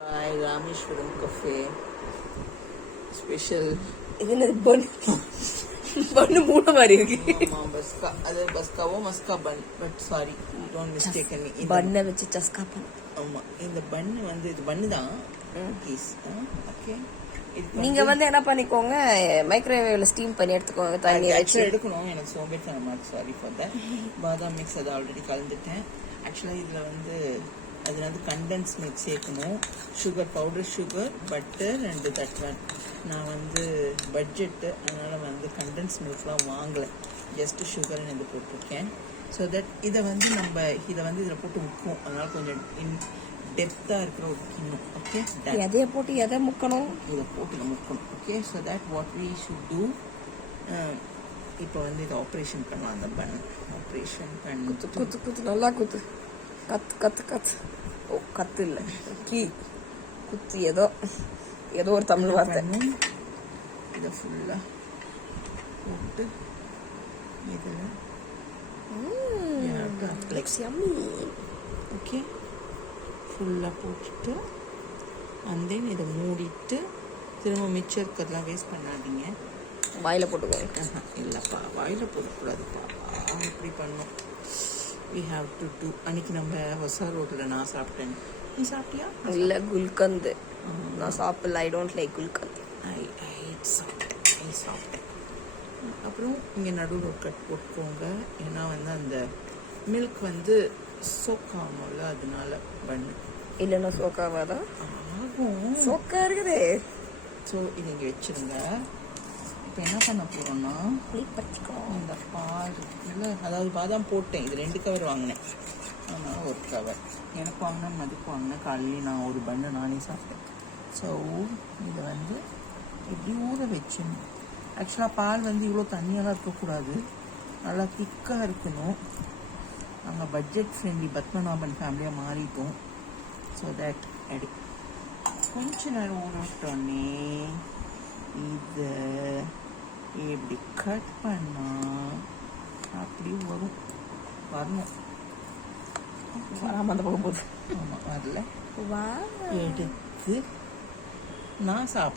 Hi, Rameshwaram Cafe. Special. இது என்ன பன் பண்ணு மூணு மாதிரி இருக்கு. ஆமா பஸ்கா அது பஸ்காவோ மஸ்கா bun but sorry don't mistake me பண்ணை வச்சு சஸ்கா பன். ஆமா இந்த பன் வந்து இது பன்னு தான் ப்ளீஸ் ஓகே நீங்க வந்து என்ன பண்ணிக்கோங்க, மைக்ரோவேவ்ல ஸ்டீம் பண்ணி எடுத்துக்கோங்க. தண்ணி வச்சு எடுக்கணும். எனக்கு சோம்பேறித்தனமா சாரி ஃபார் தட். பாதாம் மிக்ஸ் அதை ஆல்ரெடி கலந்துட்டேன். ஆக்சுவலாக இதில் வந்து அதில் வந்து கண்டென்ஸ் மில்க் சேர்க்கணும், sugar powder, sugar, butter and that one. நான் வந்து பட்ஜெட்டு, அதனால் வந்து கண்டென்ஸ் மில்க்லாம் வாங்கலை, ஜஸ்ட்டு சுகர்னு இது போட்டிருக்கேன். ஸோ தட் இதை வந்து நம்ம இதை வந்து இதில் போட்டு முக்கும், அதனால் கொஞ்சம் டெப்த்தாக இருக்கிற ஒரு கிண்ணம். ஓகே, எதைய போட்டு எதை முக்கணும், இதை போட்டு முக்கணும். Okay, so that what we should do. இப்போ வந்து இதை ஆப்ரேஷன் பண்ணலாம். அந்த பன் ஆப்ரேஷன் பண்ணி குத்து குத்து குத்து நல்லா குத்து, கத்து கத்து கத்து. ஓ கத்து இல்லை, கீ குத்து, ஏதோ ஏதோ ஒரு தமிழ் வார்த்தை. இதை ஃபுல்லாக போட்டு இதில் ஓகே ஃபுல்லாக போட்டுட்டு அந்த இதை மூடிட்டு திரும்ப மிச்சம் இருக்கிறதுலாம் வேஸ்ட் பண்ணாதீங்க, வாயில போட்டுக்கோங்க. இல்லைப்பா வாயில் போடக்கூடாதுப்பா, இப்படி பண்ணோம். We have to do. அன்னைக்கு நம்ம வசா ரோட்டில் நான் சாப்பிட்டேன், நீ சாப்பிட்டியா? இல்லை குல்கந்து நான் சாப்பிடல, ஐ டோன்ட் லைக் குல்கந்து. ஐ சாப்பிட்டேன். அப்புறம் இங்கே நடுவில் ஒரு கட் போட்டுக்கோங்க, ஏன்னா வந்து அந்த மில்க் வந்து சோக் ஆகணும்ல, அதனால பண்ணு. இல்லைன்னா சோக்காவாதான் ஆகும், சோக்கா இருக்குது. ஸோ இது இங்கே வச்சுருங்க. இப்போ என்ன பண்ண போகிறோன்னா இந்த பால் இல்லை, அதாவது பாதாம் போட்டேன், இது 2 கவர் வாங்கினேன், அதனால் ஒரு கவர் எனக்கு வாங்கினேன், மதிப்பு வாங்கினேன். காலையில் நான் ஒரு பண்ணு நானே சாப்பிட்டேன். ஸோ இதை வந்து இப்படி ஊற வச்சிடணும். ஆக்சுவலாக பால் வந்து இவ்வளோ தண்ணியெல்லாம் இருக்கக்கூடாது, நல்லா திக்காக இருக்கணும். நாங்கள் பட்ஜெட் ஃப்ரெண்ட்லி பத்மநாபன் ஃபேமிலியாக மாறிட்டோம். ஸோ தட் எடு கொஞ்ச நேரம் ஊறட்டோன்னே இதை இப்படி கட் பண்ணால் அப்படி வரணும். வராமல் அந்த பக்கம் போகுது. ஆமாம் வரல, வா எடுத்து நான் சாப்பிடுவேன்.